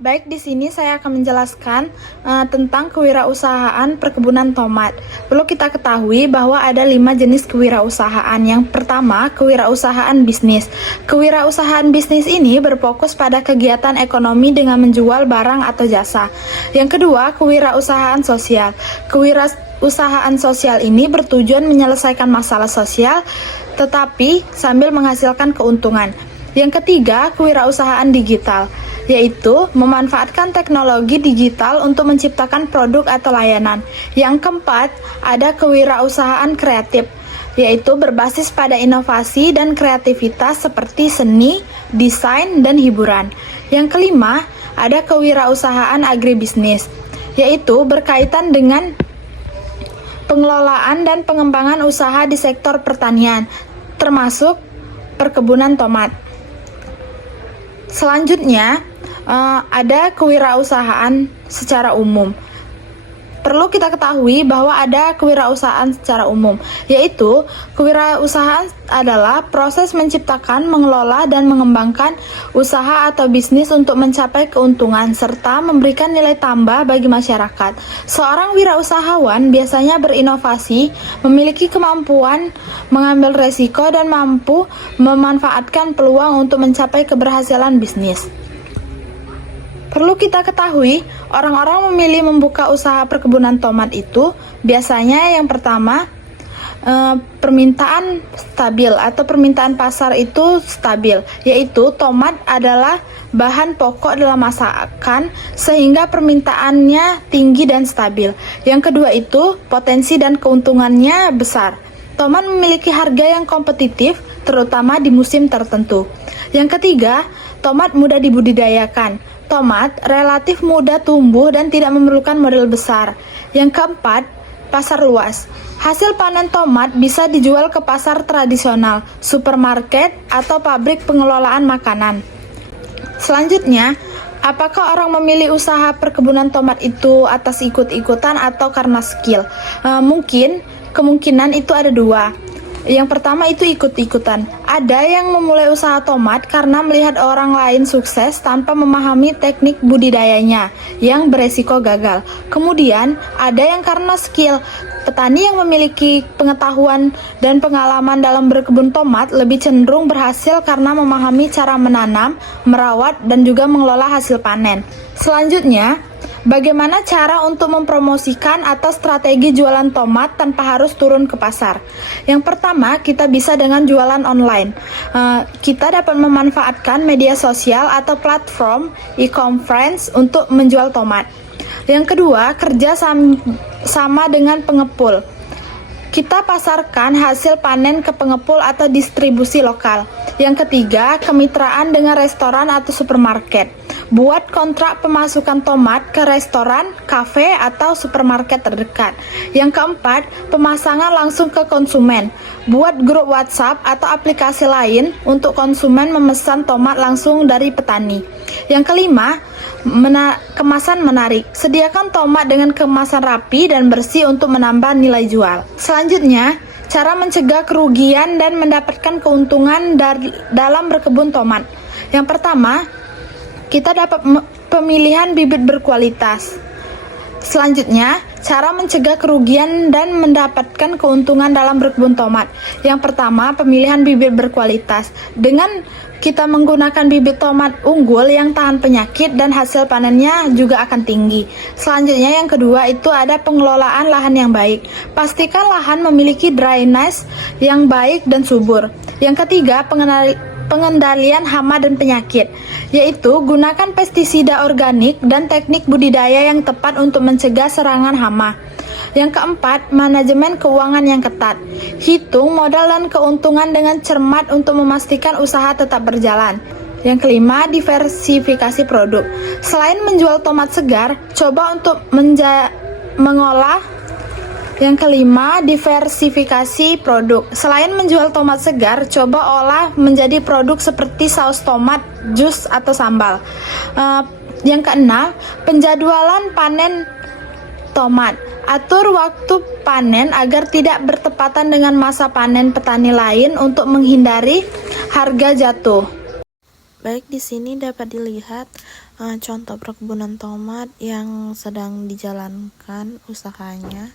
Baik, di sini saya akan menjelaskan tentang kewirausahaan perkebunan tomat. Perlu kita ketahui bahwa ada 5 jenis kewirausahaan. Yang pertama, kewirausahaan bisnis. Kewirausahaan bisnis ini berfokus pada kegiatan ekonomi dengan menjual barang atau jasa. Yang kedua, kewirausahaan sosial. Kewirausahaan sosial ini bertujuan menyelesaikan masalah sosial, tetapi sambil menghasilkan keuntungan. Yang ketiga, kewirausahaan digital, yaitu memanfaatkan teknologi digital untuk menciptakan produk atau layanan. Yang keempat, ada kewirausahaan kreatif, yaitu berbasis pada inovasi dan kreativitas seperti seni, desain, dan hiburan. Yang kelima, ada kewirausahaan agribisnis, yaitu berkaitan dengan pengelolaan dan pengembangan usaha di sektor pertanian, termasuk perkebunan tomat. Selanjutnya, ada kewirausahaan secara umum. Perlu kita ketahui bahwa ada kewirausahaan secara umum, yaitu kewirausahaan adalah proses menciptakan, mengelola, dan mengembangkan usaha atau bisnis untuk mencapai keuntungan serta memberikan nilai tambah bagi masyarakat. Seorang wirausahawan biasanya berinovasi, memiliki kemampuan mengambil resiko, dan mampu memanfaatkan peluang untuk mencapai keberhasilan bisnis. Perlu kita ketahui, orang-orang memilih membuka usaha perkebunan tomat itu biasanya yang pertama, permintaan stabil atau permintaan pasar itu stabil, yaitu tomat adalah bahan pokok dalam masakan sehingga permintaannya tinggi dan stabil. Yang kedua itu potensi dan keuntungannya besar. Tomat memiliki harga yang kompetitif terutama di musim tertentu. Yang ketiga, tomat mudah dibudidayakan. Tomat relatif mudah tumbuh dan tidak memerlukan modal besar. Yang keempat, pasar luas. Hasil panen tomat bisa dijual ke pasar tradisional, supermarket, atau pabrik pengelolaan makanan. Selanjutnya, apakah orang memilih usaha perkebunan tomat itu atas ikut-ikutan atau karena skill? Kemungkinan itu ada dua. Yang pertama itu ikut-ikutan. Ada yang memulai usaha tomat karena melihat orang lain sukses tanpa memahami teknik budidayanya yang beresiko gagal. Kemudian ada yang karena skill. Petani yang memiliki pengetahuan dan pengalaman dalam berkebun tomat lebih cenderung berhasil karena memahami cara menanam, merawat, dan juga mengelola hasil panen. Selanjutnya, bagaimana cara untuk mempromosikan atau strategi jualan tomat tanpa harus turun ke pasar? Yang pertama, kita bisa dengan jualan online. Kita dapat memanfaatkan media sosial atau platform e-commerce untuk menjual tomat. Yang kedua, kerja sama dengan pengepul. Kita pasarkan hasil panen ke pengepul atau distribusi lokal. Yang ketiga, kemitraan dengan restoran atau supermarket. Buat kontrak pemasukan tomat ke restoran, kafe, atau supermarket terdekat. Yang keempat, pemasangan langsung ke konsumen. Buat grup WhatsApp atau aplikasi lain untuk konsumen memesan tomat langsung dari petani. Yang kelima, kemasan menarik. Sediakan tomat dengan kemasan rapi dan bersih untuk menambah nilai jual. Selanjutnya, cara mencegah kerugian dan mendapatkan keuntungan dalam berkebun tomat. Yang pertama, kita dapat pemilihan bibit berkualitas. Selanjutnya, cara mencegah kerugian dan mendapatkan keuntungan dalam berkebun tomat. Yang pertama, pemilihan bibit berkualitas. Dengan kita menggunakan bibit tomat unggul yang tahan penyakit dan hasil panennya juga akan tinggi. Selanjutnya yang kedua itu ada pengelolaan lahan yang baik. Pastikan lahan memiliki drainase yang baik dan subur. Yang ketiga, pengendalian hama dan penyakit, yaitu gunakan pestisida organik dan teknik budidaya yang tepat untuk mencegah serangan hama. Yang keempat, manajemen keuangan yang ketat. Hitung modal dan keuntungan dengan cermat untuk memastikan usaha tetap berjalan. Yang kelima, diversifikasi produk. Selain menjual tomat segar, coba untuk mengolah. Yang kelima, diversifikasi produk. Selain menjual tomat segar, coba olah menjadi produk seperti saus tomat, jus, atau sambal. Yang keenam, penjadwalan panen tomat. Atur waktu panen agar tidak bertepatan dengan masa panen petani lain untuk menghindari harga jatuh. Baik, di sini dapat dilihat contoh perkebunan tomat yang sedang dijalankan usahanya.